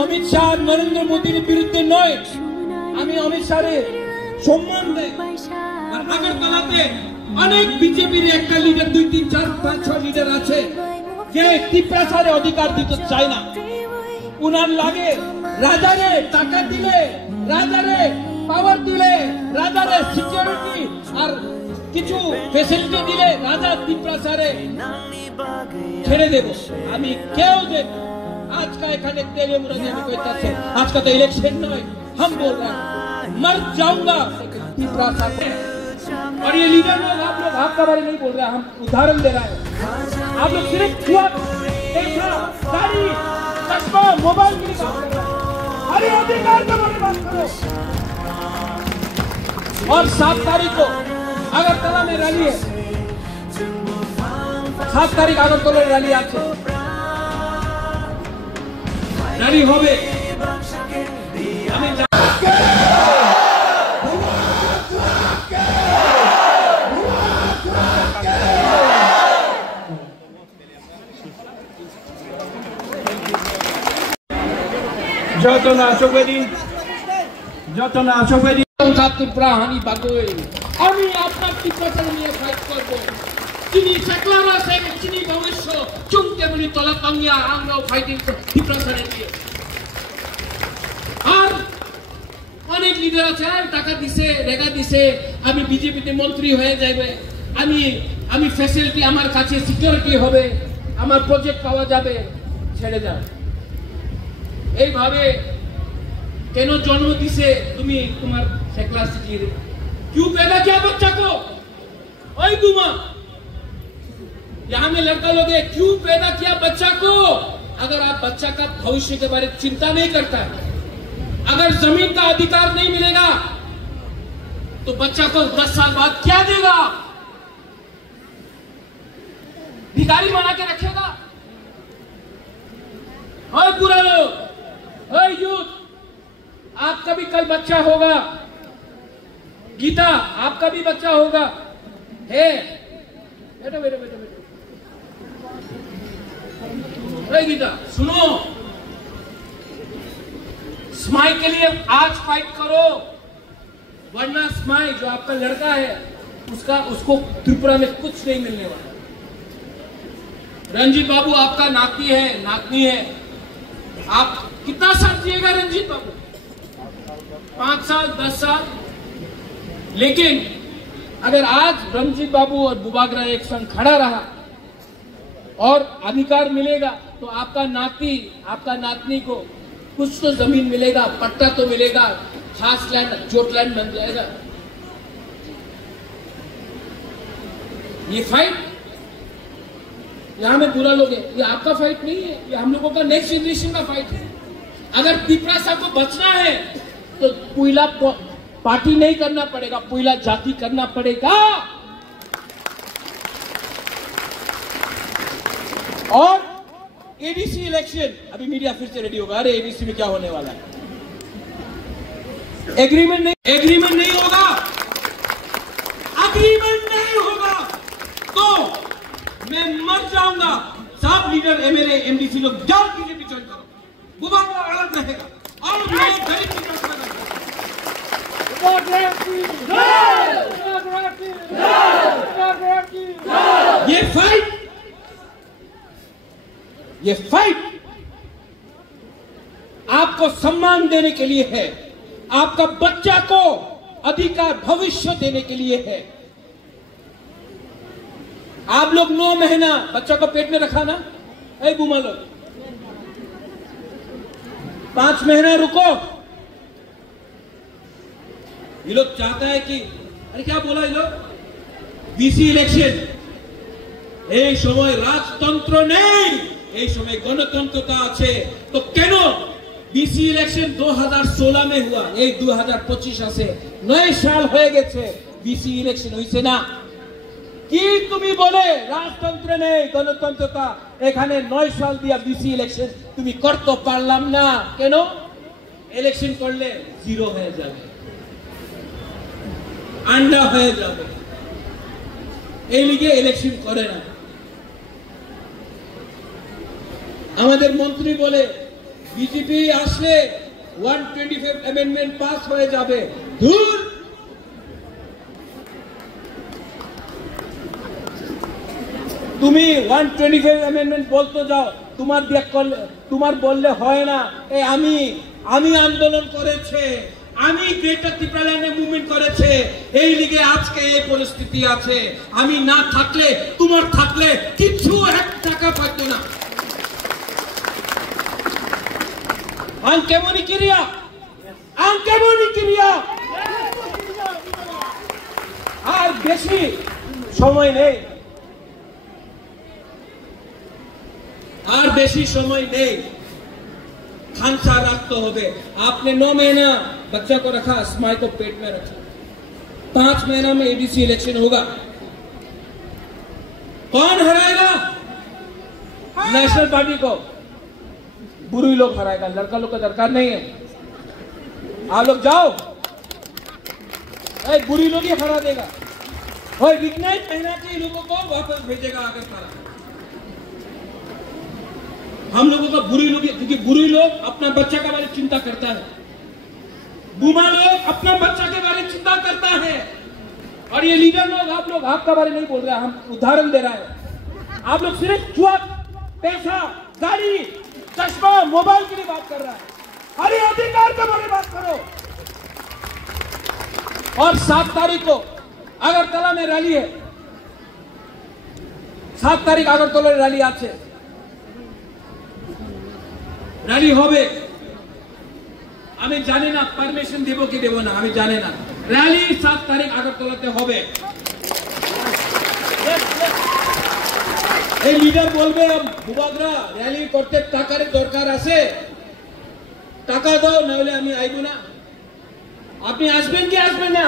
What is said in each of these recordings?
অমিত শাহ নরেন্দ্র মোদীর বিরুদ্ধে নয়, আমি অমিত শাহের সম্মান দেই। আর আগরতলাতে অনেক বিজেপির একটা লিডার, 2, 3, 4, 5, 6 লিডার আছে যে ত্রিপুরাসারে অধিকার দিতে চায় না। উনার লাগে রাজারে টাকা দিলে, রাজারে পাওয়ার দিলে, রাজারে সিকিউরিটি আর কিছু ফেসিলিটি দিলে রাজা ত্রিপুরাসারে ছেড়ে দেব। আমি কেউ देख आज का एखाने तेरे मुरादी में कोई तथ्य, आज का तो इलेक्शन नहीं, हम बोल रहे हैं मर जाऊंगा त्रिपुरासा पे। और ये लीडर लोग, आप लोग आपका बारे नहीं बोल रहे, हम उदाहरण दे रहे हैं। आप लोग सिर्फ छुआ देखा दाढ़ी चश्मा मोबाइल के लिए बात कर रहे हैं, अरे अधिकार के बारे में बात करो। और 7 तारीख को अगरतला में रैली है, 7 तारीख अगरतला रैली আছে, रैली হবে। আমি যত না চোখেদি ত্রিপুরা হানি বাগোই, আমি আপনার ত্রিপুরা নিয়ে ফাইট করব। চিনি চেকলারা সেন চিনি ভবিষ্য চুমকে বলি তলা পাঙ্গিয়া, আমরাও ফাইটিং ত্রিপুরা নিয়ে। আর অনেক লিডার আছে টাকা দিছে, রেগা দিছে, আমি বিজেপিতে মন্ত্রী হয়ে যাবে, আমি ফ্যাসিলিটি আমার কাছে সিকিউরিটি হবে, আমার প্রজেক্ট পাওয়া যাবে, ছেড়ে যাও। এইভাবে কেন জন্ম দিছে তুমি তোমার शेखला सिटीर? क्यों पैदा किया बच्चा को? ओए गुमा, यहाँ में लड़का लोग है, क्यों पैदा किया बच्चा को? अगर आप बच्चा का भविष्य के बारे में चिंता नहीं करता, अगर जमीन का अधिकार नहीं मिलेगा तो बच्चा को 10 साल बाद क्या देगा? भिखारी बना के रखेगा? ओए बुरा लोग, ओए यूथ, आपका भी कल बच्चा होगा। गीता, आपका भी बच्चा होगा। है बेटो बेटो बेटो बेटो, अरे गीता सुनो, स्माई के लिए आज फाइट करो, वरना स्माई जो आपका लड़का है उसको त्रिपुरा में कुछ नहीं मिलने वाला। रंजीत बाबू आपका नातनी है, आप कितना साल जिएगा रंजीत बाबू? 5 साल 10 साल। लेकिन अगर आज रंजीत बाबू और बुबागरा एक संग खड़ा रहा और अधिकार मिलेगा तो आपका नातनी को कुछ तो जमीन मिलेगा, पट्टा तो मिलेगा, खास लैंड जोट लैंड बन जाएगा। ये फाइट यहां में बुरा लोग है, ये आपका फाइट नहीं है, ये हम लोगों का नेक्स्ट जनरेशन का फाइट है। अगर त्रिपुरा को बचना है तो पुइला पार्टी नहीं करना पड़ेगा, पुइला जाति करना पड़ेगा। और एडीसी इलेक्शन, अभी मीडिया फिर से रेडी होगा, अरे एडीसी में क्या होने वाला है? एग्रीमेंट नहीं होगा, अग्रीमेंट नहीं होगा तो मैं मर जाऊंगा। सब लीडर एमएलए एमडीसी लोग जाओ बीजेपी ज्वाइन करो, बुबागरा अलग रहेगा और मैं गरीब की तरफ रहेगा। ये फाइट आपको सम्मान देने के लिए है, आपका बच्चा को अधिकार भविष्य देने के लिए है। आप लोग 9 महीना बच्चा को पेट में रखा ना, ऐ बुमा लोग 5 महीना रुको। ये लोग चाहता है कि अरे क्या बोला ये लोग, बीसी इलेक्शन, এই সময় রাজতন্ত্র নেই, এই সময় গণতন্ত্রতা আছে। তো কেন बीसी इलेक्शन 2016 में हुआ, এই 2025 আছে, 9 সাল হয়ে গেছে, बीसी ইলেকশন হইছে না। কি তুমি বলে রাজতন্ত্র নেই, গণতন্ত্রতা, এখানে 9 সাল দিয়া बीसी ইলেকশন তুমি করতে পারলাম না কেন? ইলেকশন করলে জিরো হয়ে যাবে, আন্ডা হয়ে যাবে, এই লিগে ইলেকশন করে না। আমাদের মন্ত্রী বলে বিজেপি আসলে 125 অ্যামেন্ডমেন্ট পাস হয়ে যাবে। ধুর, তুমি 125 অ্যামেন্ডমেন্ট বলতে যাও, তোমার বললে হয় না। আমি আন্দোলন করেছে, আমি গ্রেটার ত্রিপুরাল্যান্ডে মুভমেন্ট করেছে, এই লিগে আজকে এই পরিস্থিতি আছে। আমি না থাকলে, তোমার থাকলে কিছু 1 টাকা পাইতো না। কেমনই ক্রিয়া, আর বেশি সময় নেই, खानसा रखते होगे। आपने 9 महीना बच्चा को रखा, स्माई को पेट में रखा, 5 महीना में एडीसी इलेक्शन होगा, कौन हराएगा? नेशनल पार्टी को बुरी लोग हराएगा, लड़का लोग का दरकार नहीं है। आप लोग जाओ, बुरी लोग ही हरा देगा। विघ्नाइट महीना के लोगों को वापस भेजेगा अगर सारा। हम लोगों का बुरी लोग, क्योंकि बुरी लोग अपना बच्चा के बारे में चिंता करता है, बुमा लोग अपना बच्चा के बारे में चिंता करता है, और ये लीडर लोग, आप लोग आपका बारे नहीं बोल रहे, हम उदाहरण दे रहे हैं। आप लोग सिर्फ जुआ, पैसा, गाड़ी, चश्मा, मोबाइल के लिए बात कर रहा है। अरे अधिकार के बारे में बात करो। और 7 तारीख को अगरतला में रैली है, 7 तारीख अगरतला रैली আছে, रैली হবে। আমি জানি না পারমিশন দেব কি দেব না, আমি জানি না। র‍্যালি 7 তারিখ আগরতলাতে হবে। এই লিডার বলবে, বুবাগরা র‍্যালি করতে টাকার দরকার আছে, টাকা দাও, না হলে আমি আইব না। আপনি আসবেন কি আসবেন না?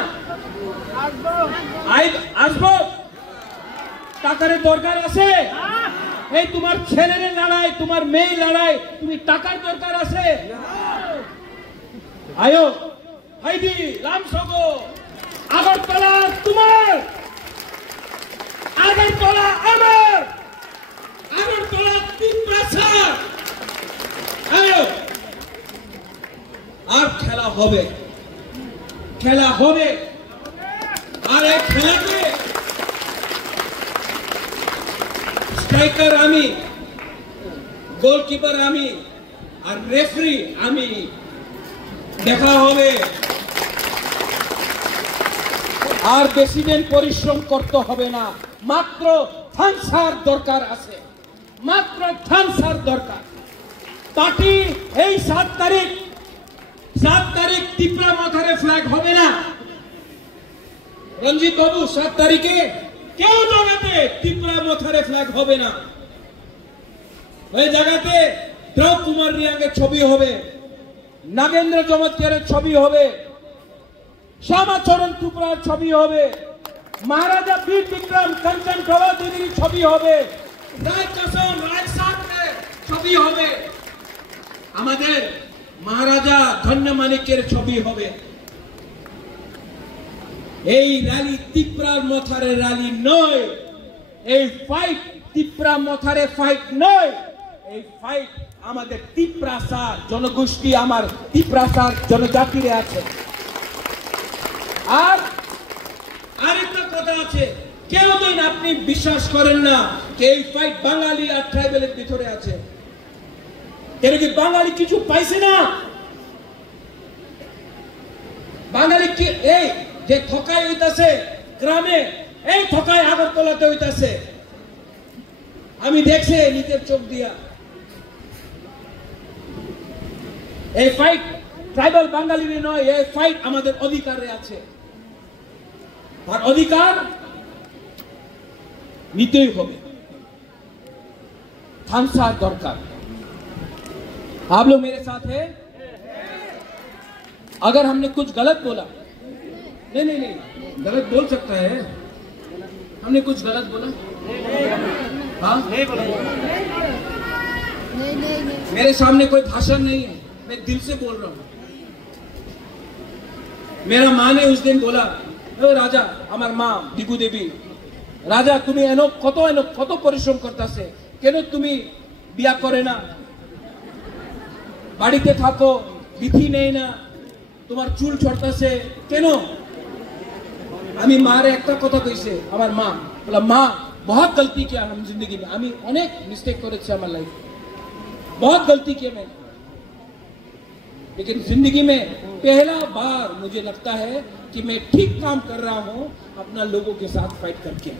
আসবো। টাকার দরকার আছে? এই তোমার ছেলের লড়াই, তোমার মেয়ে লড়াই, তুমি টাকার দরকার আছে? আয়ো, হাইদি লামসগো, আগরতলা তোমার, আগরতলা আমার, আগরতলা ত্রিপুরা। আয়ো, আর খেলা হবে, আর এই খেলাতে স্ট্রাইকার আমি, গোলকিপার আমি, আর রেফারি আমি। দেখা হবে। আর বেশি দিন পরিশ্রম করতে হবে না, মাত্র থানসার দরকার আছে, মাত্র থানসার দরকার। পার্টি এই 7 তারিখ ত্রিপুরা মাথারে ফ্ল্যাগ হবে না। রঞ্জিত বাবু, 7 তারিখে কেউ জায়গাতে ত্রিপুরা মাথারে ফ্ল্যাগ হবে না। ওই জায়গাতে দ্রৌপদী কুমার রিয়াঙ্গের ছবি হবে, নাগেন্দ্র চমৎকারের ছবি হবে, শ্যামাচরণ ত্রিপুরার ছবি হবে, মহারাজা বীর বিক্রম কাঞ্চন প্রভা দেবীর ছবি হবে, রায় কসম রায় সাহেবের ছবি হবে, আমাদের মহারাজা ধন্য মানিকের ছবি হবে। এই র্যালি ত্রিপুরার মাথারে র্যালি নয়, এই ফাইট ত্রিপুরা মাথারে ফাইট নয়, এই ফাইট আমাদের ত্রিপুরাসার জনগোষ্ঠী, আমার ত্রিপুরাসার জনজাতিরে আছে। আর আরেকটা কথা আছে, কেউ দিন আপনি বিশ্বাস করেন না যে এই ফাইট বাঙালি আর ট্রাইবেলের ভিতরে আছে। কেন কি বাঙালি কিছু পাইছে না? বাঙালি কি এই যে ঠকাই হইতাছে গ্রামে, এই ঠকাই আগরতলাতে হইতাছে, আমি দেখছি নিজের চোখ দিয়া। এই ফাইট ট্রাইবাল বাঙালির নয়, এই ফাইট আমাদের অধিকারে আছে, আর অধিকার নিতেই হবে। থামসা দরকার। आप लोग मेरे साथ हैं? अगर हमने कुछ गलत बोला, नहीं, गलत बोल सकता है, हमने कुछ गलत बोला? हाँ, नहीं बोला। मेरे सामने कोई भाषण नहीं है, मैं दिल से बोल रहा हूँ। मेरा माँ ने उस दिन बोला, राजा, আমার মা দিগু দেবী, রাজা তুমি কত পরিশ্রম করতেছে, কেন তুমি বিয়া করে না? বাড়িতে থাকো, বিধি নেই না, তোমার চুল ছড়তাছে কেন? আমি মারে একটা কথা কইছে, আমার মা বলা, মা बहुत गलती किया हम जिंदगी में, আমি অনেক मिस्टेक করেছি আমার লাইফে, बहुत गलती किया मैंने, लेकिन जिंदगी में पहला बार मुझे लगता है कि मैं ठीक काम कर रहा हूं अपना लोगों के साथ फाइट करके।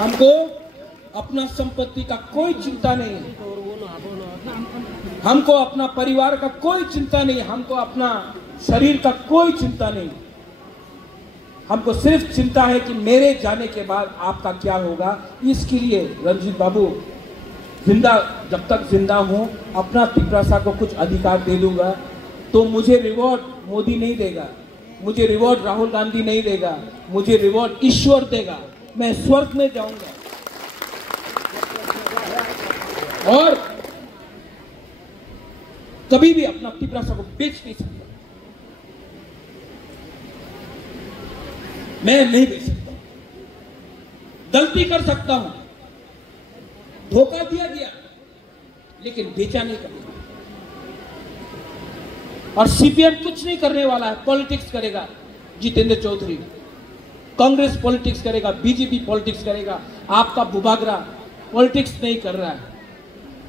हमको अपना संपत्ति का कोई चिंता नहीं है, हमको अपना परिवार का कोई चिंता नहीं, हमको अपना शरीर का कोई चिंता नहीं, हमको सिर्फ चिंता है कि मेरे जाने के बाद आपका क्या होगा। इसके लिए रंजीत बाबू, जिंदा जब तक जिंदा हूं अपना तिपरासा को कुछ अधिकार दे दूंगा, तो मुझे रिवॉर्ड मोदी नहीं देगा, मुझे रिवॉर्ड राहुल गांधी नहीं देगा, मुझे रिवॉर्ड ईश्वर देगा, मैं स्वर्ग में जाऊंगा। और कभी भी अपना तिपरासा को बेच नहीं सकता, मैं नहीं बेच सकता, गलती कर सकता हूं, धोखा दिया गया, लेकिन बेचा नहीं करेगा। और सीपीएम कुछ नहीं करने वाला है, पॉलिटिक्स करेगा जितेंद्र चौधरी, कांग्रेस पॉलिटिक्स करेगा, बीजेपी पॉलिटिक्स करेगा, आपका बुबागरा पॉलिटिक्स नहीं कर रहा है।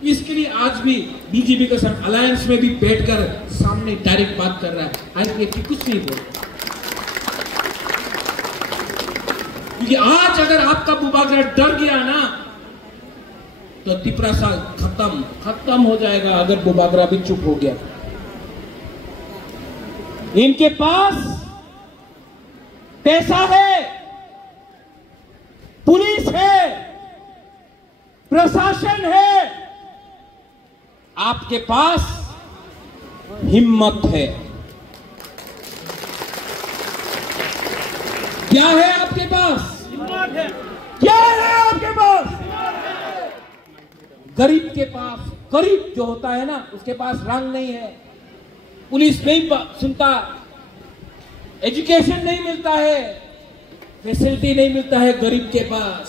इसके लिए आज भी बीजेपी के साथ अलायंस में भी बैठकर सामने डायरेक्ट बात कर रहा है, आईपीएफ की कुछ नहीं बोल, क्योंकि आज अगर आपका बुबागरा डर गया ना तो तिपरासा खत्म हो जाएगा, अगर बुबागरा भी चुप हो गया। इनके पास पैसा है, पुलिस है, प्रशासन है, आपके पास हिम्मत है। क्या है आपके पास? हिम्मत है। क्या है आपके पास? गरीब के पास, गरीब जो होता है ना उसके पास रंग नहीं है, पुलिस नहीं सुनता, एजुकेशन नहीं मिलता है, फैसिलिटी नहीं मिलता है गरीब के पास।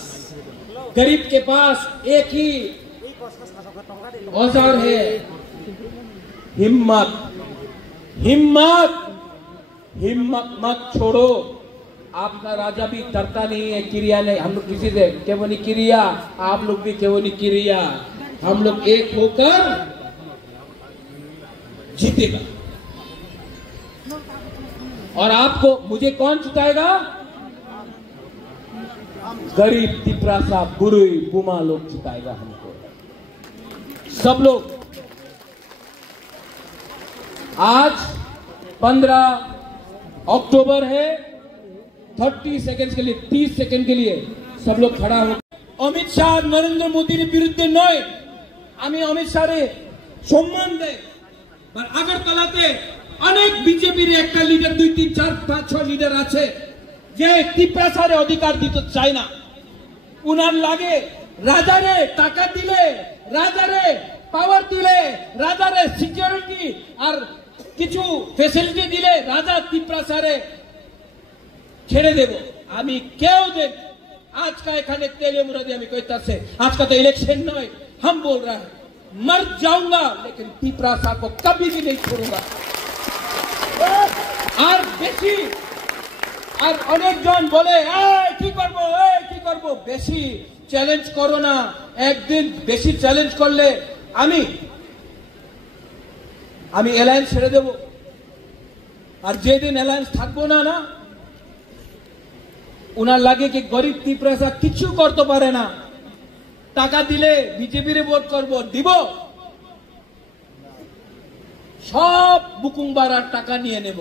गरीब के पास एक ही औजार है, हिम्मत। हिम्मत, हिम्मत मत छोड़ो। आपका राजा भी डरता नहीं है, किरिया नहीं, हम लोग किसी से केवनी किरिया, आप लोग भी केवनी किरिया, हम लोग एक होकर जीतेगा। और आपको मुझे कौन जिताएगा? गरीब तिपरासा बुरी बुमा लोग जिताएगा हमको, सब लोग। आज 15 अक्टूबर है, 30 सेकेंड के लिए, 30 सेकेंड के लिए सब लोग खड़ा हो। अमित शाह नरेंद्र मोदीर বিরুদ্ধে নয়, আমি অমিত শাহরে সম্মান দেই, আর আগরতলাতে অনেক বিজেপির একটা লিডার, 2 3 4 5 6 লিডার আছে যে তিপরাসারে অধিকার দিতে চায় না। উনার লাগে রাজারে টাকা দিলে, রাজারে পাওয়ার দিলে, রাজারে সিকিউরিটি আর কিছু ফ্যাসিলিটি দিলে রাজা তিপরাসারে ছেড়ে দেব। আমি কেউ দেব आज का एखाने तेले मुरादी हमें कहता से, आज का तो इलेक्शन नहीं, हम बोल रहे हैं मर जाऊंगा लेकिन तिपरासा को कभी भी नहीं छोड़ूंगा। और बेशी और अनेक जन बोले की करबो बेशी चैलेंज करो ना, एक दिन बेशी चैलेंज कर ले आमी एलायंस छेड़े देव। और जे दिन एलायंस থাকবো না না उनार लागे कि गरीब तिपरासा किच्छु करते पारे ना, टाका दिले बीजेपी रे वोट करबो দিব, सब बुकुंग बारार टाका निये नेब,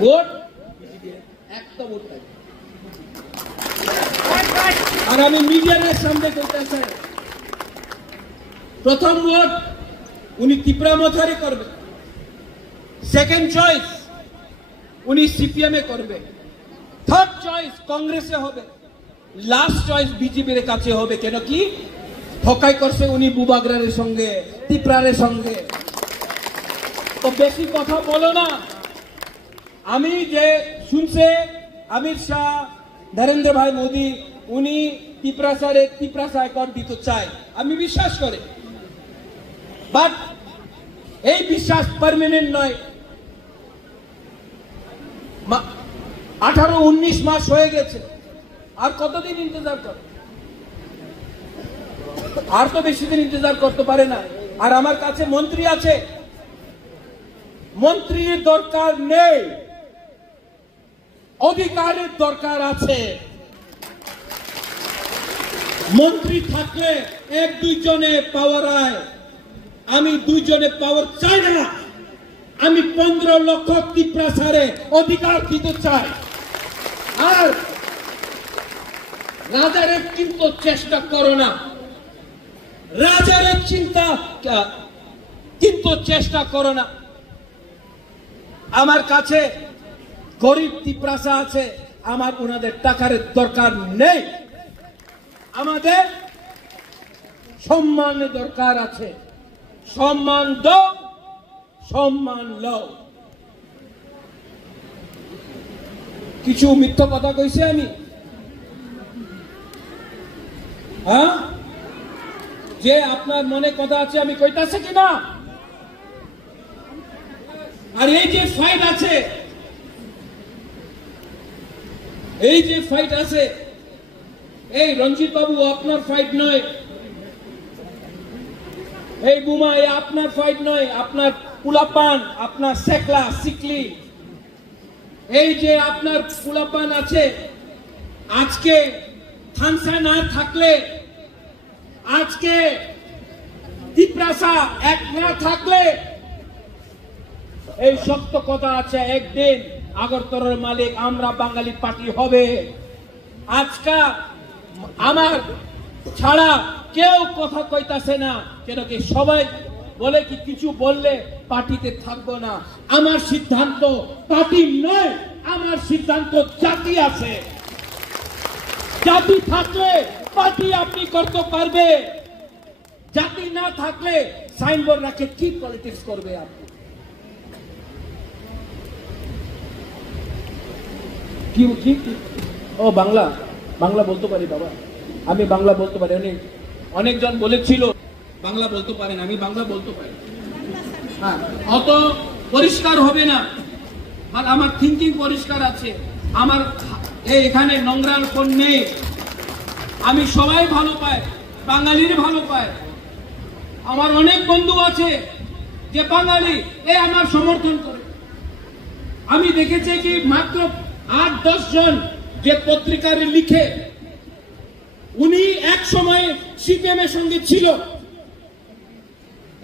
वोट একটা वोट पाই। और आमी मीडियार सामने कइताছি प्रथम वोट उनी तिपरा मथारी करबे, सेकेंड चॉइस उनी सीपीएम ए करबे, थर्ड चॉइस कांग्रेस ए होबे, लास्ट चॉइस बीजेपी रे काছে होबे। केन कि ठकाई करছে उनी बुबागरार संगे, तिपरार संगे। तो बेशी कथा बोलो ना। आमी जे सुनছে अमित शाह, नरेंद्र भाई मोदी उनी তিপ্রাসা অ্যাকাউন্ট দিতে চায়, আমি বিশ্বাস করি। বাট এই বিশ্বাস পার্মানেন্ট নয়। 18-19 মাস হয়ে গেছে, আর কতদিন ইন্তজার করে? আর তো বেশি দিন ইন্তজার করতে পারে না। আর আমার কাছে মন্ত্রী আছে, মন্ত্রীর দরকার নেই, অধিকারের দরকার আছে। মন্ত্রী থাকলে 1-2 জনে পাওয়ার আয়, আমি 2 জনে পাওয়ার চাই না। আমি 15 লক্ষ তিপ্রাসারে অধিকার দিতে চাই। আর রাজারে কিন্তু চেষ্টা করো না, রাজারে কিন্তু চেষ্টা করো না। আমার কাছে গরিব তিপ্রাসা আছে, আমার ওনাদের টাকার দরকার নেই। আমাদের সম্মানের দরকার আছে। সম্মান দাও, সম্মান লও। কিছু মিথ্যা কথা কইছে আমি? হ্যাঁ, যে আপনার মনে কথা আছে আমি কইতাছে কিনা? আর এই যে ফাইট আছে, এই যে ফাইট আছে, এই রঞ্জিত বাবু আপনার ফাইট নয়, এই বুমা এই আপনার ফাইট নয়, আপনার পুলাপান, আপনার সেকলা সিকলি, এই যে আপনার পুলাপান আছে, আজকে থানসা না থাকলে, আজকে তিপ্রাসা এক না থাকলে, এই শক্ত কথা আছে, একদিন আগরতলার মালিক আমরা বাঙালি পার্টি হবে। আজকে আমার ছাড়া কেউ কথা কইতাছে না, কেন কি সবাই বলে কি কিছু বললে পার্টিতে থাকবো না। আমার সিদ্ধান্ত পার্টি নয়, আমার সিদ্ধান্ত জাতি আছে। জাতি থাকলে পার্টি আপনি করতে পারবে, জাতি না থাকলে সাইনবোর্ড রাখে কি পলিটিক্স করবে আপনি? কি ও বাংলা বাংলা বলতে পারি বাবা, আমি বাংলা বলতে পারি। অনেকজন বলেছিল বাংলা বলতে পারেন, আমি বাংলা বলতে পারি। হ্যাঁ, অত পরিষ্কার হবে না, মানে আমার থিঙ্কিং পরিষ্কার আছে। আমার এখানে নোংরার কোন নেই। আমি সবাই ভালো পাই, বাঙালির ভালো পাই। আমার অনেক বন্ধু আছে যে বাঙালি, এ আমার সমর্থন করে। আমি দেখেছি কি মাত্র 8-10 জন যে পত্রিকার লিখে, উনি এক সময় সিপিএম এর সঙ্গে ছিল।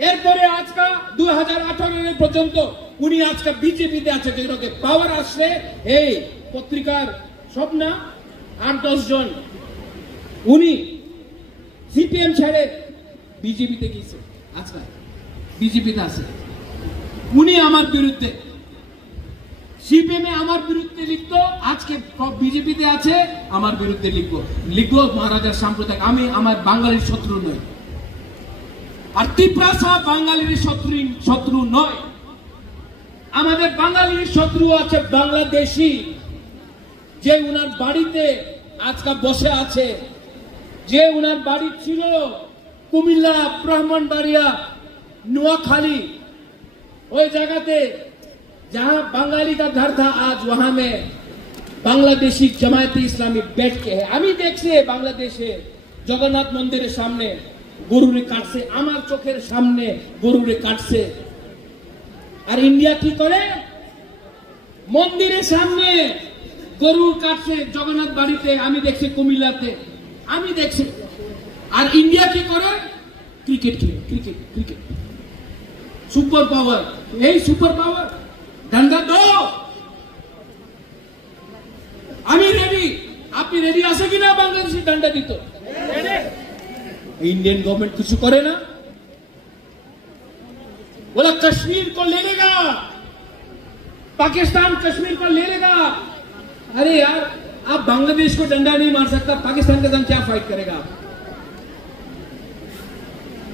এরপরে আজকে 2018 পর্যন্ত উনি আজকে বিজেপিতে আছে। যেগুলোকে পাওয়ার আসলে এই পত্রিকার সব না 8-10 জন, উনি সিপিএম ছেড়ে বিজেপিতে গিয়েছে, আজকে বিজেপিতে আছে। উনি আমার বিরুদ্ধে, সিপিএম এ আমার বিরুদ্ধে লিখতো, আজকে বিজেপিতে আছে আমার বিরুদ্ধে লিখবো মহারাজার সাম্প্রদায়িক। আমি আমার বাঙালির শত্রু নই, আর তিপ্রাসা বাঙালির শত্রু নয়। আমাদের বাঙালির শত্রু আছে বাংলাদেশি, যে উনার বাড়িতে আজকে বসে আছে, যে উনার বাড়ি ছিল কুমিল্লা, ব্রাহ্মণবাড়িয়া, নোয়াখালী, ওই জায়গাতে जहां बंगाली का घर था, आज वहां में बांग्लादेशी जमायती इस्लामी बैठ के है। আমি দেখছি বাংলাদেশে জগন্নাথ মন্দিরের সামনে গরুরে কাটছে, আমার চোখের সামনে গরুরে কাটছে। আর ইন্ডিয়া কি করে? মন্দিরের সামনে গরু কাটছে জগন্নাথ বাড়িতে, আমি দেখছি কুমিল্লাতে, আমি দেখছি। আর ইন্ডিয়া কি করে? ক্রিকেট খেলে, ক্রিকেট ক্রিকেট সুপার পাওয়ার। এই সুপার পাওয়ার ডান্ডা দাও, আমি রেডি। আপনি রেডি আছে কিনা বাংলাদেশি ডান্ডা দিত? इंडियन गवर्नमेंट कुछ करे ना, बोला कश्मीर को ले लेगा, पाकिस्तान कश्मीर को ले लेगा। अरे यार, आप बांग्लादेश को डंडा नहीं मार सकता, पाकिस्तान के साथ क्या फाइट करेगा?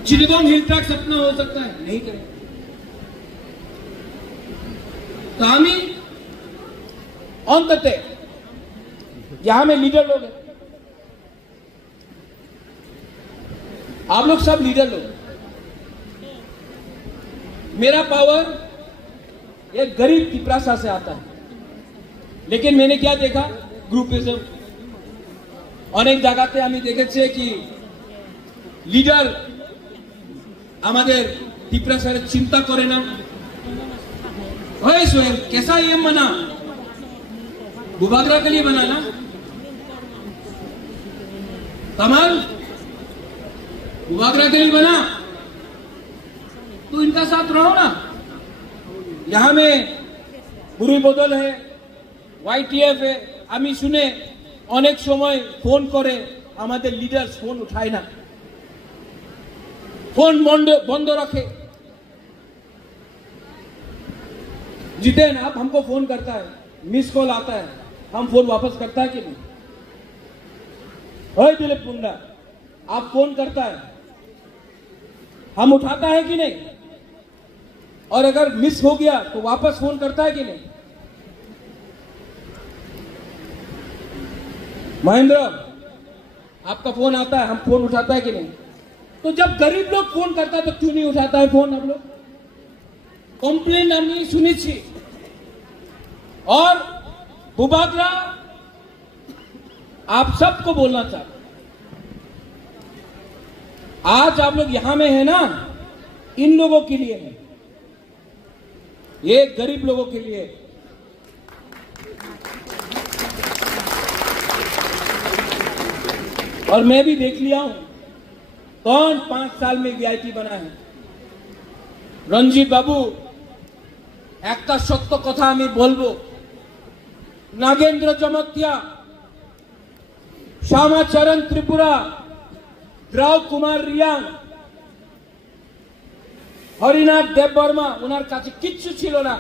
चिटगांव हिल ट्रैक सपना हो सकता है, नहीं करेगा। तो हमें ऑन करते, यहां में लीडर लोग हैं, आप लोग सब लीडर लोग, मेरा पावर एक गरीब तिपरासा से आता है, लेकिन मैंने क्या देखा, ग्रुपिज्म अनेक জায়গাতে আমি দেখেছি কি লিডার আমাদের तिपरासार चिंता करे ना। ओए सोहेल, कैसा ये बना, बुबागरा के लिए बना ना, कमल बुबागरा के लिए बना, तो इनका साथ रहो ना। यहां में बुरी बदल है, YTF है, আমি শুনে অনেক সময় ফোন করে, আমাদের লিডার ফোন উঠায় না, फोन बंद रखे। जितेन, आप हमको फोन करता है, मिस कॉल आता है, हम फोन वापस करता है कि नहीं? ओए दिलीप मुंडा, आप फोन करता है, हम उठाता है कि नहीं? और अगर मिस हो गया तो वापस फोन करता है कि नहीं? महेंद्र, आपका फोन आता है, हम फोन उठाता है कि नहीं? तो जब गरीब लोग फोन करता है तो क्यों नहीं उठाता है फोन? हम लोग कंप्लेन हमने सुनी थी। और बुबागरा, आप सबको बोलना चाहता, आज आप लोग यहां में है ना, इन लोगों के लिए है, ये गरीब लोगों के लिए। और मैं भी देख लिया हूं कौन 5 साल में VIP बना है। रंजीत बाबू, একটা সত্য কথা আমি বলবো, नागेंद्र जमतिया, श्यामाचरण त्रिपुरा, द्रव कुमार रियांग, हरिनाथ देवबर्मा, उनार काছে কিচ্ছু ছিল না।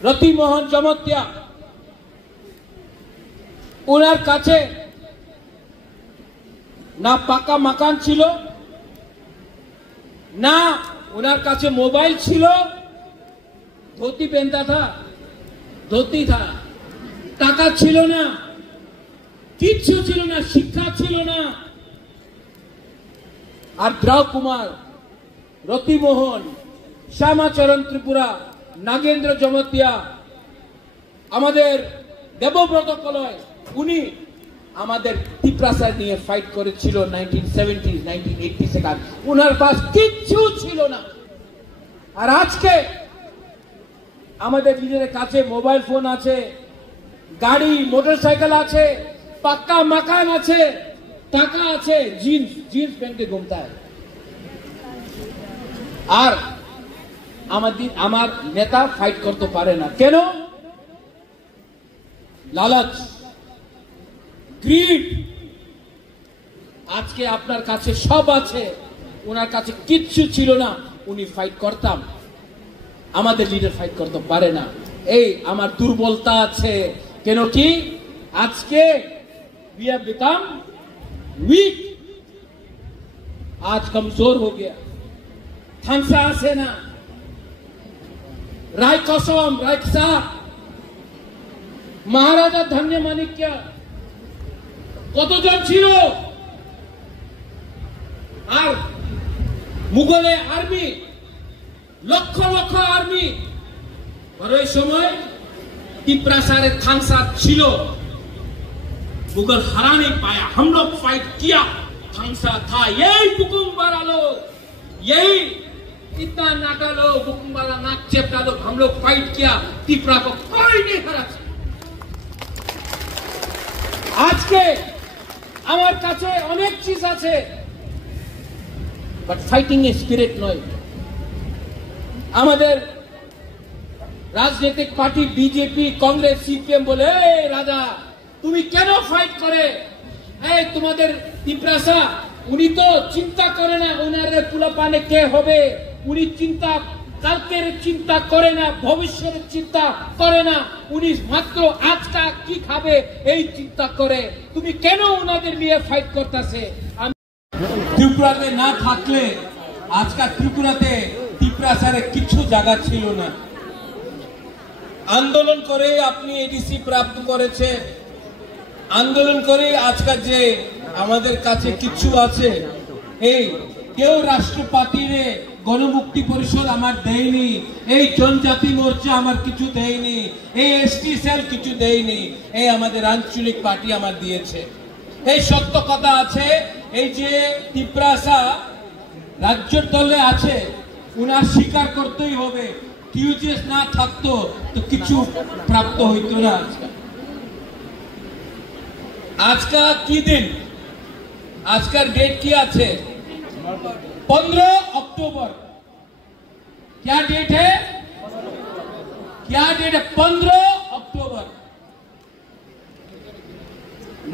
রতিমোহন জমতিয়া, उनार কাছে ना पाका मकान छिलो, ना उनार काছে मोबाइल छिलो, धोती पहनता था, धोती था, टाका छिलो ना, किच्छु छिलो ना, शिक्षा छिलो ना। और द्रव कुमार, रतिमोहन, श्यामाचरण त्रिपुरा, नागेंद्र जमतिया, আমাদের দেবব্রত কলয়, উনি আমাদের तिपरासार নিয়ে ফাইট করেছিল 1970s 1980s এর। ওনার পাশ কিচ্ছু ছিল না। আর আজকে আমাদের লিডারের কাছে মোবাইল ফোন আছে, গাড়ি মোটরসাইকেল আছে, পাক্কা মাকান আছে, টাকা আছে, জিন্স প্যান্টে ঘুমতা है। আর আমার নেতা ফাইট করতে পারে না কেন? লালচ, গ্রিড। আজকে আপনার কাছে সব আছে, ওনার কাছে কিচ্ছু ছিল না, উনি ফাইট করতাম। আমাদের লিডার ফাইট করতে পারে না, এই আমার দুর্বলতা আছে। কেন কি আজকে we have become weak, आज कमजोर हो गया। থানসা আছে না, রায় কসম, রায়কসা, মহারাজা ধন্য মানিক্য কতজন ছিল? আর মুঘলে আর্মি, লক্ষ লক্ষ আর্মি। और ওই সময় तिपरासारे थांसा छिलो, मुगल हरा नहीं पाया। हम लोग फाइट किया, थांसा था, यही बुकुम्बारा लोग, यही इतना नाटा लोग, बुकुम्बारा नाक चेपटा लोग, हम लोग फाइट किया, तिपरा को कोई नहीं हरा। आज के আমার কাছে অনেক চিজ আছে, বাট ফাইটিং স্পিরিট নয়। আমাদের রাজনৈতিক পার্টি বিজেপি, কংগ্রেস, সিপিএম বলে, এই রাজা তুমি কেন ফাইট করে? এই তোমাদের तिपरासा, উনি তো চিন্তা করে না ওনার পুলাপানে কে হবে, উনি চিন্তা কালকের চিন্তা করে না, ভবিষ্যতের চিন্তা করে না, উনি মাত্র আজকা কি খাবে এই চিন্তা করে। তুমি কেন ওনাদের নিয়ে ফাইট করতেছে? ত্রিপুরাতে না থাকলে আজকা ত্রিপুরাতে तिपरासारे কিছু জায়গা ছিল না। আন্দোলন করে আপনি এডিসি প্রাপ্ত করেছে, আন্দোলন করে আজকাল যে আমাদের কাছে কিছু আছে, এই কেউ রাষ্ট্রপতিরে গণমুক্তি পরিষদ আমার দেয়নি, এই জনজাতি মোর্চা আমার কিছু দেয়নি, এই এসটি সেল কিছু দেয়নি, এই আমাদের আঞ্চলিক পার্টি আমার দিয়েছে। এই সত্য কথা আছে। এই যে তিপ্রাসা রাজ্যের দলে আছে, উনার স্বীকার করতেই হবে। টিউজিএস না থাকতো তো কিছু প্রাপ্ত হইতো না। আজকা কি দিন, আজকার डेट কি আছে? 15 अक्टूबर। क्या डेट है? क्या डेट है? 15 अक्टूबर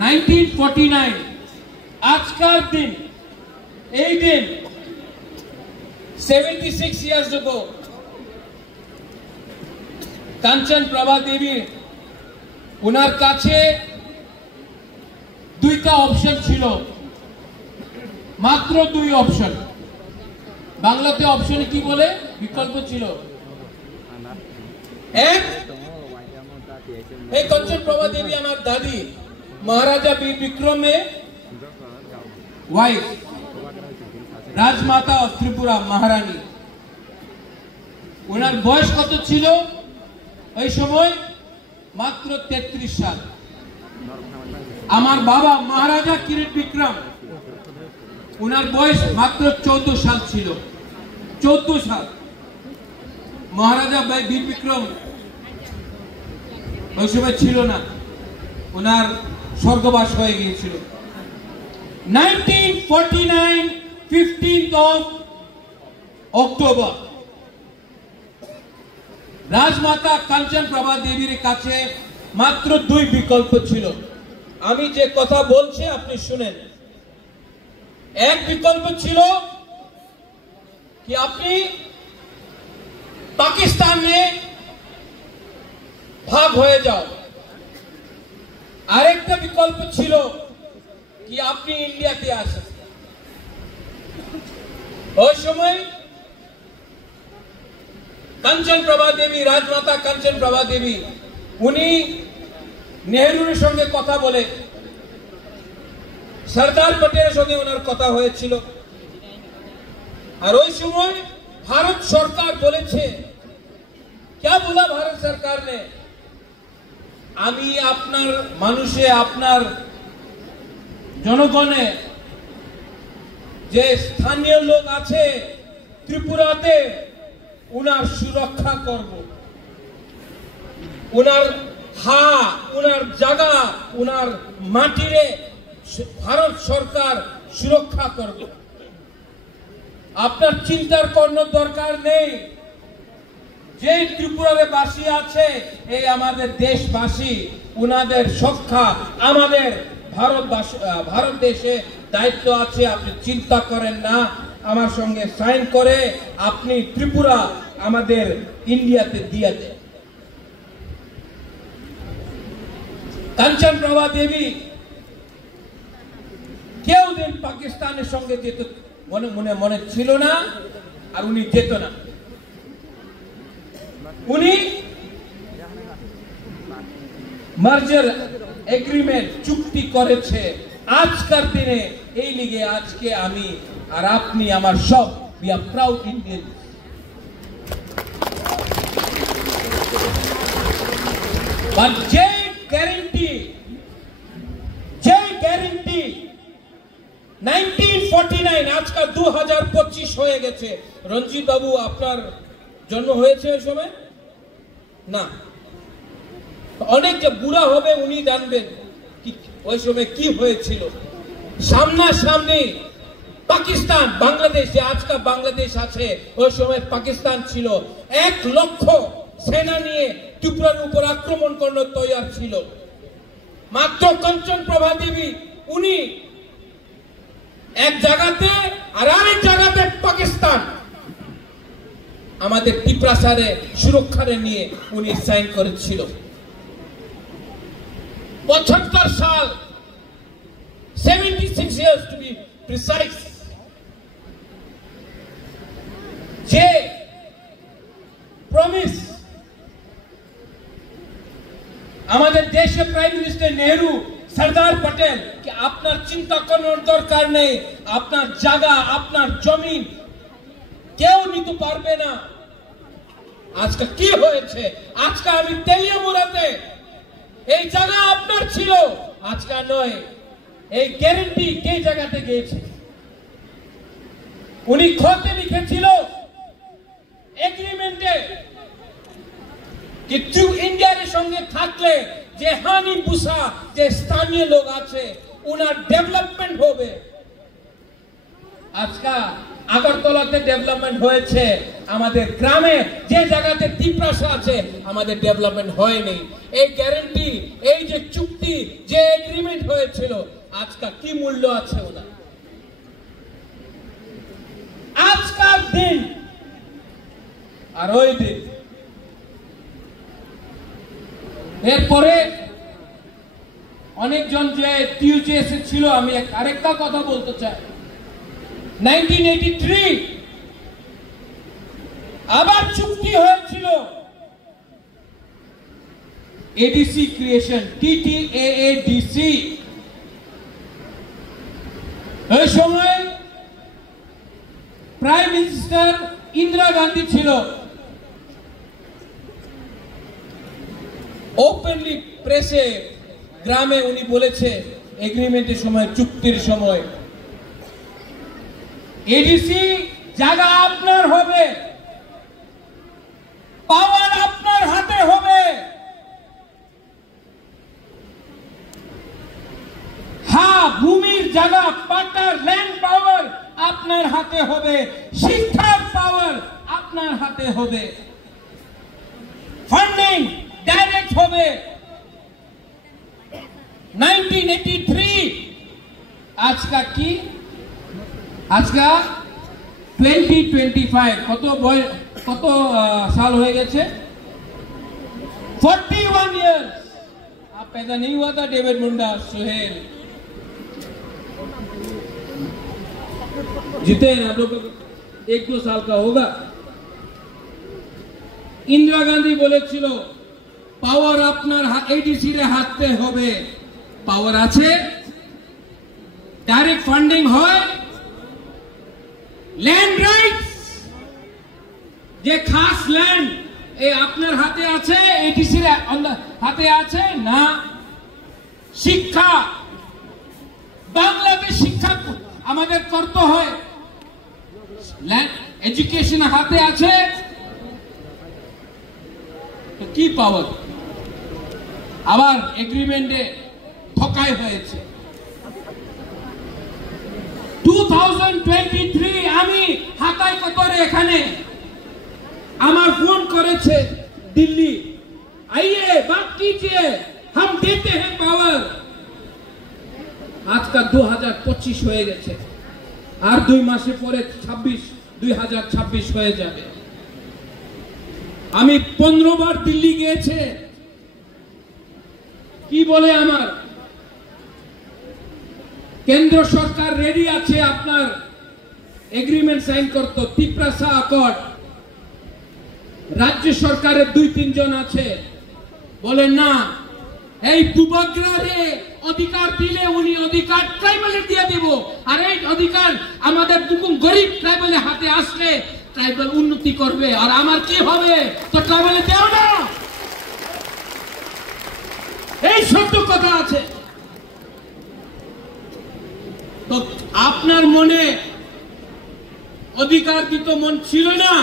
1949। আজকার দিন, এই দিন 76 years ago কাঞ্চন প্রভা দেবী, উনার কাছে দুইটা অপশন ছিল, মাত্র দুই অপশন। বাংলাতে অপশন কি বলে? বিকল্প ছিল। এক, এই কাঞ্চন প্রভা দেবী আমার দাদি মহারাজা বীর বিক্রমের ওয়াইফ, রাজমাতা অফ ত্রিপুরা মহারানী। ওনার বয়স কত ছিল ওই সময়? মাত্র 33 সাল। আমার বাবা মহারাজা কিরিট বিক্রম, ওনার বয়স মাত্র 14 সাল ছিল। 14 সাল। মহারাজা বীর বিক্রম ওই সময় ছিল না, ওনার স্বর্গবাস হয়ে গিয়েছিল। 1949 15th of October রাজমাতা কাঞ্চন প্রভা দেবীর কাছে মাত্র দুই বিকল্প ছিল। আমি যে কথা বলছি আপনি শুনেন। এক বিকল্প ছিল কি আপনি পাকিস্তানে ভাগ হয়ে যাও। আরেকটা বিকল্প ছিল কি আপনি ইন্ডিয়াতে আসেন। ওই সময় কাঞ্চন প্রভা দেবী, রাজমাতা কাঞ্চন প্রভা দেবী, উনি নেহরুর সঙ্গে কথা বলে সরদার পটেলের সঙ্গে ওনার কথা হয়েছিল। আর ওই সময় ভারত সরকার বলেছে, क्या बोला भारत सरकार ने? আমি আপনার মানুষে, আপনার জনগণে যে স্থানীয় লোক আছে ত্রিপুরাতে, উনার সুরক্ষা করব। উনার উনার জায়গা, উনার মাটিরে ভারত সরকার সুরক্ষা করবে। আপনার চিন্তার কোনো দরকার নেই। যে ত্রিপুরাতে বাসী আছে, এই আমাদের দেশবাসী, উনাদের সুরক্ষা আমাদের ভারত দেশে দায়িত্ব আছে। আপনি চিন্তা করেন না। আমার সঙ্গে সাইন করে আপনি ত্রিপুরা আমাদের ইন্ডিয়াতে দিয়ে দেন। কাঞ্চন প্রভা দেবী কেউ দিন পাকিস্তানের সঙ্গে যেতে মনে ছিল না, আর উনি যেত না। উনি মার্জার এগ্রিমেন্ট চুক্তি করেছে। আজকের দিনে এই লিগে আজকে আমি আর আপনি আমার সব we are proud Indians। but যে গ্যারান্টি 1949 আজকে 2025 হয়ে গেছে। রঞ্জিত বাবু, আপনার জন্ম হয়েছে ওই সময় না? অনেক যে বুড়া হবে উনি জানবেন ওই সময় কি হয়েছিল। সামনাসামনি পাকিস্তান, বাংলাদেশ, যে আজকে বাংলাদেশ আছে, ওই সময় পাকিস্তান ছিল। 1 লক্ষ সেনা নিয়ে ত্রিপুরার উপর আক্রমণ করার তৈরি ছিল। মাত্র কাঞ্চন প্রভা দেবী উনি এক জায়গাতে আর আরেক জায়গাতে পাকিস্তান আমাদের ত্রিপ্রাসারে সুরক্ষারে নিয়ে উনি সাইন করেছিল। 75 সাল, 76 years to be precise, যে প্রমিস আমাদের দেশের প্রাইম মিনিস্টার নেহরু, সরদার পটেল, কি আপনার চিন্তা করার দরকার নেই, আপনার জায়গা, আপনার জমিন কেউ নিতে পারবে না। আজকে কি হয়েছে? আজকে আমি তেলিয়ামুড়াতে, এই জায়গা আপনার ছিল, আজকে নয়। এই গ্যারেন্টি কে জায়গাতে গিয়েছে? উনি খতে লিখেছিল এগ্রিমেন্টে কিছু ইন্ডিয়ার সঙ্গে থাকলে যে হানি বুসা যে স্থানীয় লোক আছে ওনার ডেভেলপমেন্ট হবে। আজকে আগরতলাতে ডেভেলপমেন্ট হয়েছে, আমাদের গ্রামে যে জায়গাতে তিপ্রাসা আছে আমাদের ডেভেলপমেন্ট হয়নি। এই গ্যারেন্টি, এই যে চুক্তি, যে এগ্রিমেন্ট হয়েছিল, আজকে কি মূল্য আছে ওনার? আজকাল দিন আর ওই দিন। এরপরে অনেকজন যে টিউজিএস ছিল, আমি আরেকটা কথা বলতে চাই। 1983 আবার চুক্তি হয়েছিল এডিসি ক্রিয়েশন, TTAADC। ওই সময় প্রাইম মিনিস্টার ইন্দিরা গান্ধী ছিল। ওপেনলি প্রেসে, গ্রামে উনি বলেছে এগ্রিমেন্টের সময়, চুক্তির সময়, এডিসি জায়গা আপনার হবে, পাওয়ার আপনার হাতে হবে। হ্যাঁ, ভূমির জায়গা, পাটার ল্যান্ড পাওয়ার আপনার হাতে হবে, শিক্ষার পাওয়ার আপনার হাতে হবে, ফান্ডিং ডাইরেক্ট হবে। 1983 আজকা কি? আজকা 2025, কত साल हो गए? 41 years। आप पैदा नहीं हुआ था डेविड मुंडा, सुहेल जीते हैं आप लोग, 1-2 साल का होगा। इंदिरा गांधी বলেছিল পাওয়ার আপনার এডিসি রে হাতে হবে, পাওয়ার আছে, ডাইরেক্ট ফান্ডিং হয়, ল্যান্ড রাইটস যে খাস ল্যান্ড এই আপনার হাতে আছে, এডিসি রে হাতে আছে না। শিক্ষা, বাংলাদেশ শিক্ষা আমাদের করতে হয়, এডুকেশন হাতে আছে, তো কি পাওয়ার? আবার এগ্রিমেন্টে ঠকাই হয়েছে। 2023 আমি হাতায় কতরে এখানে আমার ফোন করেছে দিল্লি, आइए बात कीजिए, हम देते हैं पावर। আজকাল 2025 হয়ে গেছে, আর 2 মাসে পরে 2026 হয়ে যাবে। আমি 15 বার দিল্লি গিয়েছে। কি বলে আমার কেন্দ্র সরকার রেডি আছে আপনার এগ্রিমেন্ট সাইন করতে, তিপ্রাসা অ্যাকর্ড। রাজ্য সরকারের 2-3 জন আছে, বলে না, এই পূর্বাগ্রাহে অধিকার দিলে উনি অধিকার ট্রাইবালে দিয়ে দেব, আর এই অধিকার আমাদের দুকুম গরিব ট্রাইবালের হাতে আসলে ট্রাইবাল উন্নতি করবে, আর আমার কি হবে? তো ট্রাইবালে দেও না। এই সত্য কথা আছে। তো আপনার মনে অধিকার দিত মন ছিল না,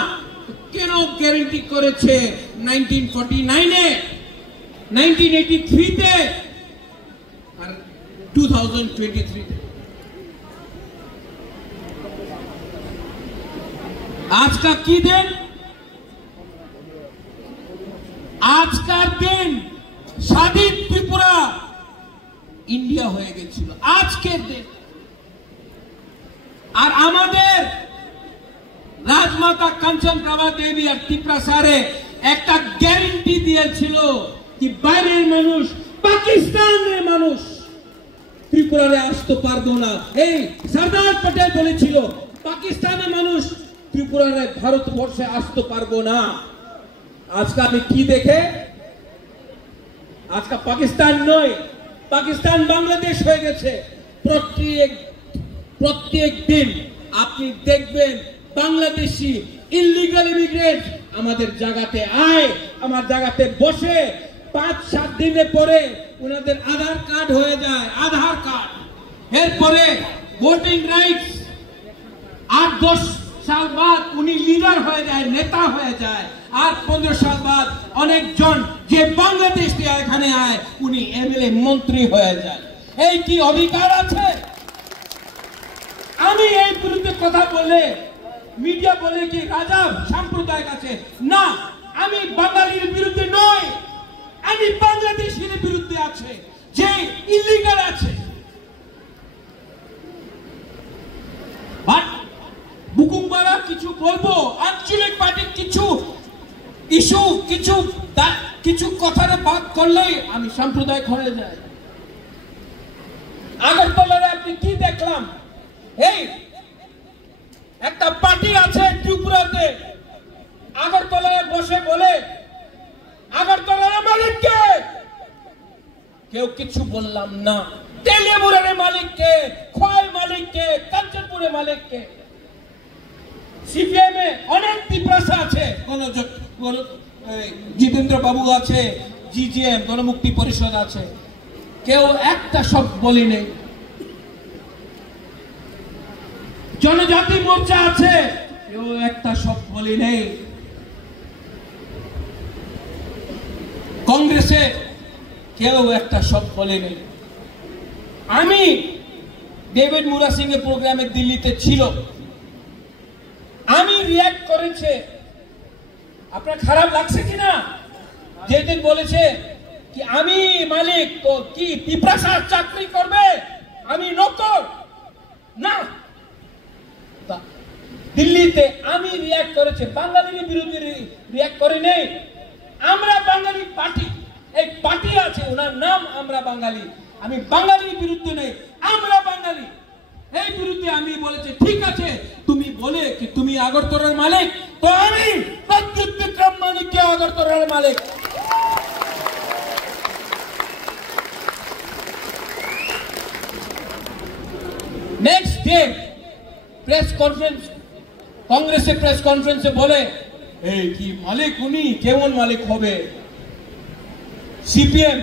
কেন গ্যারান্টি করেছে 1949-এ, 1983-তে আর 2023-তে? আজকাল কি দিন? আজকার দিন স্বাধীন ত্রিপুরা ইন্ডিয়া হয়ে গেছিল আজকের দিন। আর আমাদের রাজমাতা কাঞ্চন প্রভা দেবী আর তিপ্রাসারে একটা গ্যারান্টি দিয়েছিল কি বাইরের মানুষ, পাকিস্তানের মানুষ ত্রিপুরারে আসতে পারবো না। এই সরদার পটেল বলেছিল পাকিস্তানের মানুষ ত্রিপুরারে ভারতবর্ষে আসতে পারবো না। আজকে আমি কি দেখে, আজকে পাকিস্তান নয়, পাকিস্তান বাংলাদেশ হয়ে গেছে। প্রত্যেক প্রত্যেক দিন আপনি দেখবেন বাংলাদেশি ইলিগাল ইমিগ্রেন্ট আমাদের জায়গাতে আয়, আমার জায়গাতে বসে 5-7 দিনের পরে ওনাদের আধার কার্ড হয়ে যায়, আধার কার্ড। এরপরে ভোটিং রাইটস, 8-10 সাল বাদ উনি লিডার হয়ে যায়, নেতা হয়ে যায়। আর 15 সাল বাদ অনেকজন যে বাংলাদেশ থেকে এখানে আয় উনি এমএলএ মন্ত্রী হয়ে যায়। এই কি অধিকার আছে? আমি এই বিরুদ্ধে কথা বলে মিডিয়া বলে কি রাজা সাম্প্রদায়িক আছে, না, আমি বাঙালির বিরুদ্ধে নয়, আমি বাংলাদেশের বিরুদ্ধে আছে যে ইলিগাল আছে। বুকুমবারা কিছু বলবো, আঞ্চলিক পার্টি কিছু ইস্যু কিছু কথার বাদ করলেই আমি সাম্প্রদায়িক হয়ে যাই। আগরতলায় আপনি কি দেখলাম? এই একটা পার্টি আছে ত্রিপুরাতে, আগরতলায় বসে বলে আগরতলার মালিককে, কেউ কিছু বললাম না। তেলিয়ামুড়ার মালিককে, খোয়াই মালিককে, কাঞ্চনপুরের মালিককে। সিপিএম এ অনেক তিপ্রাসা আছে, জিতেন্দ্র বাবু আছে, জিজিএম গণমুক্তি পরিষদ আছে, কেউ একটা শব্দ বলি নেই। জনজাতি মোর্চা আছে, কেউ একটা শব্দ বলি নেই। কংগ্রেসে কেউ একটা শব্দ বলে নেই। আমি ডেভিড মুরা সিং এর প্রোগ্রামে দিল্লিতে ছিল, আমি রিঅ্যাক্ট করেছে। আপনার খারাপ লাগছে কিনা? যেদিন বলেছে কি আমি মালিক, তো কি পিপ্রাসা চাকরি করবে, আমি নকর না। দিল্লিতে আমি রিঅ্যাক্ট করেছে, বাঙালির বিরুদ্ধে রিঅ্যাক্ট করে নেই। আমরা বাঙালি পার্টি, এই পার্টি আছে, ওনার নাম আমরা বাঙালি। আমি বাঙালির বিরুদ্ধে নেই, আমরা বাঙালি। এই বিরুদ্ধে আমি বলেছি ঠিক আছে, তুমি বলে কি তুমি আগরতলার মালিক, তো আমি প্রদ্যুৎ বিক্রম মানিককে আগরতলার মালিক। নেক্সট ডে প্রেস কনফারেন্স, কংগ্রেসের প্রেস কনফারেন্সে বলে এই কি মালিক উনি, কেমন মালিক হবে? সিপিএম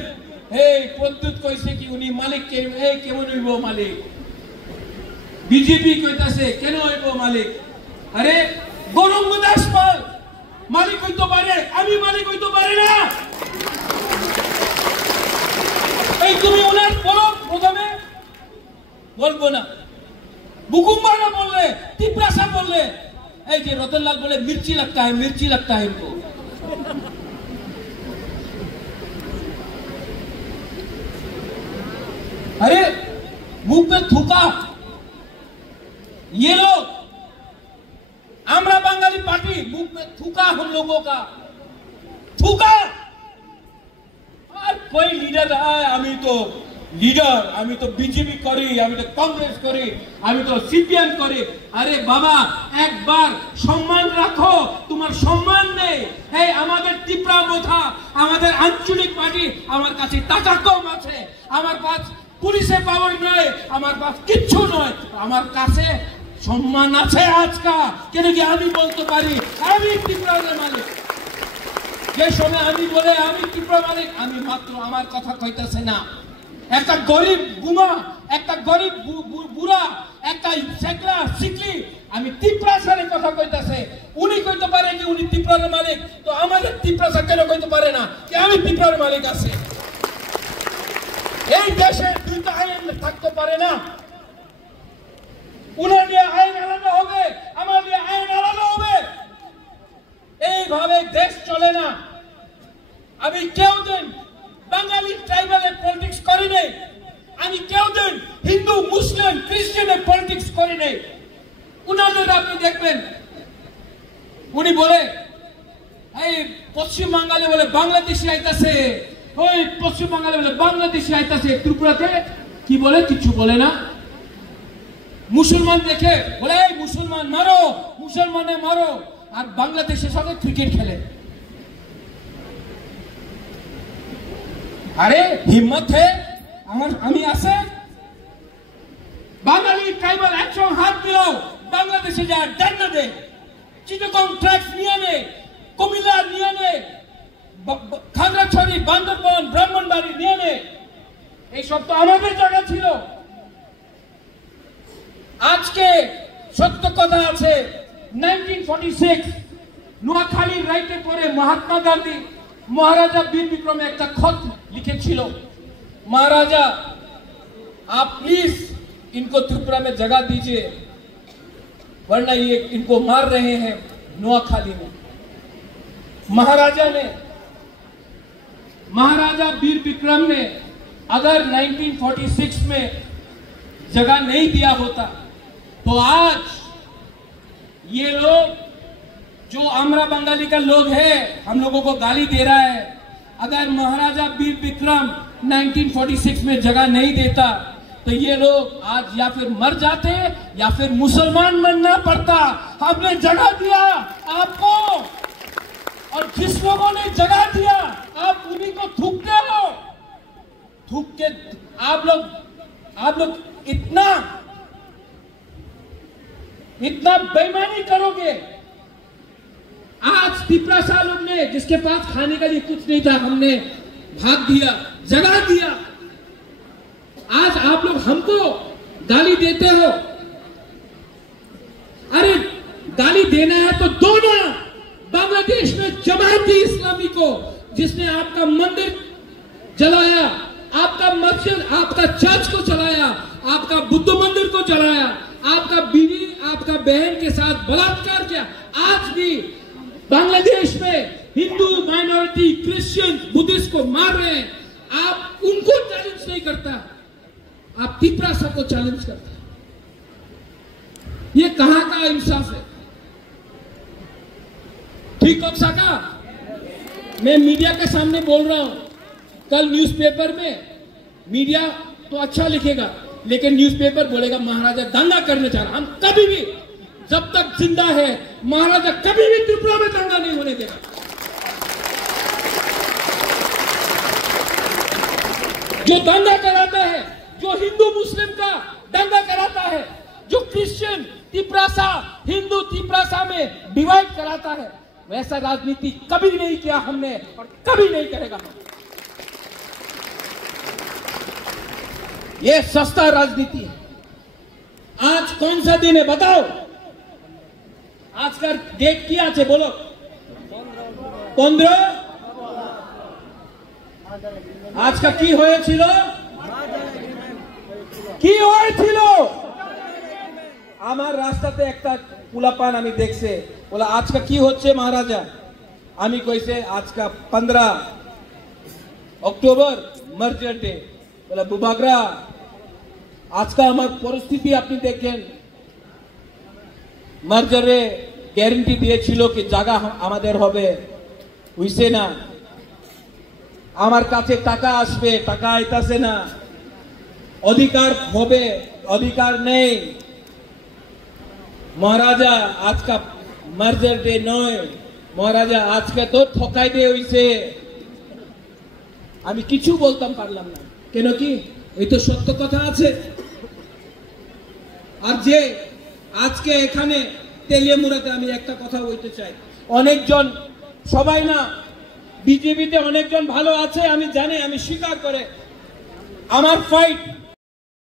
এই প্রদ্যুৎ কইছে কি উনি মালিক, কেমন হইব মালিক? বিজেপি কইতাছে কেন হইব মালিক? আরে গৌরঙ্গ দাস পাল মালিক হইতে পারে, আমি মালিক হইতে পারি না। এই তুমি ওনার বলো, প্রথমে বলবো না। বুকুমবারা বললে, তিপ্রাসা বললে, এই যে রতনলাল বলে मिर्ची लगता है, मिर्ची लगता है इनको। अरे मुंह पे थूका ये लोग, आमरा बंगाली पार्टी, मुंह पे थूका हम लोगों का, थूका। और कोई लीडर आए, আমি তো লিডার, আমি তো বিজেপি করি, আমি তো কংগ্রেস করি, আমি তো সিপিএম করি। আরে বাবা, একবার সম্মান রাখো, তোমার সম্মান নেই। এই আমাদের ত্রিপুরা মোথা, আমাদের আঞ্চলিক পার্টি, আমার কাছে টাকা কম আছে, আমার কাছে পুলিশের পাওয়ার নয়, আমার কাছে কিচ্ছু নয়, আমার কাছে সম্মান আছে আজকা। কেন কি আমি বলতে পারি আমি ত্রিপুরার মালিক। যে সময় আমি বলে আমি ত্রিপুরা মালিক, আমি মাত্র আমার কথা কইতাছে না। একটা গরিব গুমা, একটা গরিব বুড়া, একটা শেখলা শিখলি, আমি ত্রিপুরার কথা কইতাছে, উনি কইতে পারে কি উনি ত্রিপুরার মালিক, তো আমাদের ত্রিপুরা কেন কইতে পারে না কি আমি ত্রিপুরার মালিক আছে? এই দেশে দুইটা আইন থাকতে পারে না। উনার নিয়ে আইন আলাদা হবে, আমার নিয়ে আইন আলাদা হবে, এইভাবে দেশ চলে না। আমি কেউ দিন বাঙালি ট্রাইবালের পলিটিক্স করি নাই, আমি কেউ দিন হিন্দু মুসলিম খ্রিস্টানের পলিটিক্স করি নাই। উনাদের আপনি দেখবেন উনি বলে এই পশ্চিম বাঙালি বলে বাংলাদেশি আইতাছে, ওই পশ্চিম বাঙালি বলে বাংলাদেশি আইতাছে। ত্রিপুরাতে কি বলে? কিছু বলে না। মুসলমান দেখে বলে এই মুসলমান মারো, মুসলমানে মারো, আর বাংলাদেশের সঙ্গে ক্রিকেট খেলে। আরে হিম্মত হে আমি আছে, বাঙালি ট্রাইবাল একশো হাত দিলেও বাংলাদেশে যা ডান না দে, চিটাগং ট্র্যাক্স নিয়ে নে, কুমিল্লা নিয়ে নে, খাগড়াছড়ি, বান্দরবান, ব্রাহ্মণবাড়ি নিয়ে নে, এইসব তো আমাদের জায়গা ছিল। আজকে সত্য কথা আছে, 1946 নোয়াখালীর রাইটের পরে মহাত্মা গান্ধী महाराजा वीर विक्रम एक खत लिखे छिलो, महाराजा आप प्लीज इनको त्रिपुरा में जगह दीजिए वरना ये इनको मार रहे हैं नोआखाली में। महाराजा वीर विक्रम ने अगर 1946 में जगह नहीं दिया होता तो आज ये लोग जो आमरा बंगाली का लोग है हम लोगों को गाली दे रहा है, अगर महाराजा वीर विक्रम 1946 में जगह नहीं देता तो ये लोग आज या फिर मर जाते या फिर मुसलमान बनना पड़ता। हमने जगह दिया आपको, और जिस लोगों ने जगह दिया आप उन्हीं को थूकते हो। थूक के आप लोग इतना बेईमानी करोगे। आज तिपरासा लोग ने, जिसके पास खाने के लिए कुछ नहीं था, हमने भाग दिया, जगह दिया। आज आप लोग हमको गाली देते हो। अरे गाली देना है तो दो ना। बांग्लादेश में जमाती इस्लामी को, जिसने आपका मंदिर जलाया, आपका मस्जिद, आपका चर्च को जलाया, आपका बुद्ध मंदिर को जलाया, आपका बीवी, आपका बहन के साथ बलात्कार किया, आज भी बांग्लादेश में हिंदू माइनॉरिटी, क्रिश्चियन, बुद्धिस्ट को मार रहे हैं। आप उनको चैलेंज नहीं करता, आप तिपरासा को चैलेंज करते हैं। ये कहां का इंसाफ है? ठीक हो सका? मैं मीडिया के सामने बोल रहा हूं। कल न्यूज़पेपर में मीडिया तो अच्छा लिखेगा, लेकिन न्यूज़पेपर बोलेगा महाराजा दंगा करने जा रहा। हम कभी भी, जब तक जिंदा है, महाराजा कभी भी त्रिपुरा में दंगा नहीं होने देगा। जो दंगा कराता है, जो हिंदू मुस्लिम का दंगा कराता है, जो क्रिश्चियन तिपरासा, हिंदू तिपरासा में डिवाइड कराता है, वैसा राजनीति कभी नहीं किया हमने और कभी नहीं करेगा। ये सस्ता राजनीति है। आज कौन सा दिन है बताओ? आज का डेट क्या है बोलो? 15। आज का की হয়েছিল? কি হয়েছিল? আমার রাস্তাতে একটা পুলাপান আমি দেখছে, বলে আজকে কি হচ্ছে মহারাজা? আমি কইছে আজকে 15 অক্টোবর মার্জার ডে। বলে বুবাগরা আজকে আমার পরিস্থিতি আপনি দেখেন, মার্জারে গ্যারান্টি দিয়েছিল কি জায়গা আমাদের হবে, হইছে না। আমার কাছে টাকা আসবে, টাকা আইতাছে না। অধিকার হবে, অধিকার নেই। মহারাজা আজকে মার্জার ডে নয়, মহারাজা আজকে তো ঠকাই দিয়ে হইছে। আমি কিছু বলতাম পারলাম না, কেন কি এই তো সত্য কথা আছে। আর যে আজকে এখানে তেলিয়ামুড়াতে আমি একটা কথা বলতে চাই, অনেকজন, সবাই না, বিজেপিতে অনেকজন ভালো আছে আমি জানি, আমি স্বীকার করে। আমার ফাইট